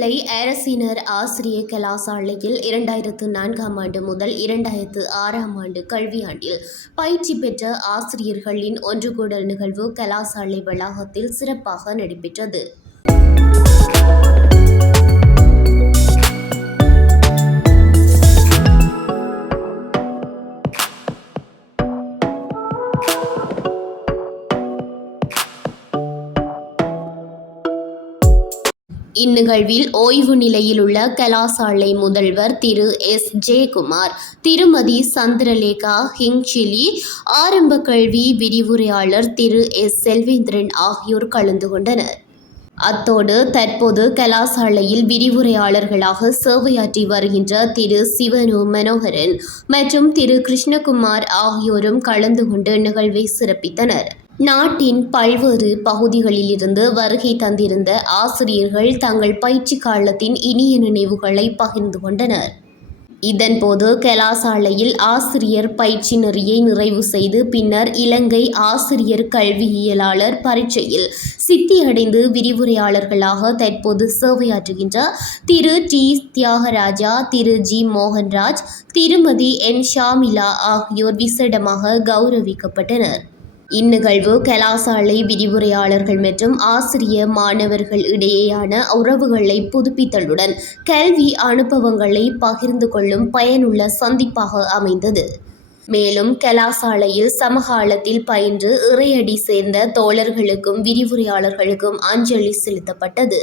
இளம்பிள்ளை அரசினர் ஆசிரிய கலாசாலையில் 2004ஆம் ஆண்டு முதல் 2006ஆம் ஆண்டு கல்வியாண்டில் பயிற்சி பெற்ற ஆசிரியர்களின் ஒன்றுகூடல் நிகழ்வு கலாசாலை வளாகத்தில் சிறப்பாக நடைபெற்றது. இந்நிகழ்வில் ஓய்வு நிலையில் உள்ள கலாசாலை முதல்வர் திரு எஸ். ஜெயக்குமார், திருமதி சந்திரலேகா ஹிங்சிலி, ஆரம்ப கல்வி விரிவுரையாளர் திரு எஸ். செல்வேந்திரன் ஆகியோர் கலந்து கொண்டனர். அத்தோடு தற்போது கலாசாலையில் விரிவுரையாளர்களாக சேவையாற்றி வருகின்ற திரு சிவனு மனோகரன் மற்றும் திரு கிருஷ்ணகுமார் ஆகியோரும் கலந்து கொண்டு நிகழ்வை சிறப்பித்தனர். நாட்டின் பல்வேறு பகுதிகளிலிருந்து வருகை தந்திருந்த ஆசிரியர்கள் தங்கள் பயிற்சி காலத்தின் இனிய நினைவுகளை பகிர்ந்து கொண்டனர். இதன்போது கலாசாலையில் ஆசிரியர் பயிற்சி நெறியை நிறைவு செய்து பின்னர் இலங்கை ஆசிரியர் கல்வியியலாளர் பரீட்சையில் சித்தியடைந்து விரிவுரையாளர்களாக தற்போது சேவையாற்றுகின்ற திரு டி. தியாகராஜா, திரு ஜி. மோகன்ராஜ், திருமதி என். ஷாமிலா ஆகியோர் விசேடமாக கௌரவிக்கப்பட்டனர். இந்நிகழ்வு கலாசாலை விரிவுரையாளர்கள் மற்றும் ஆசிரிய மாணவர்கள் இடையேயான உறவுகளை புதுப்பித்தலுடன் கல்வி அனுபவங்களை பகிர்ந்து கொள்ளும் பயனுள்ள சந்திப்பாக அமைந்தது. மேலும் கலாசாலையில் சமகாலத்தில் பயின்று இறையடி சேர்ந்த தோழர்களுக்கும் விரிவுரையாளர்களுக்கும் அஞ்சலி செலுத்தப்பட்டது.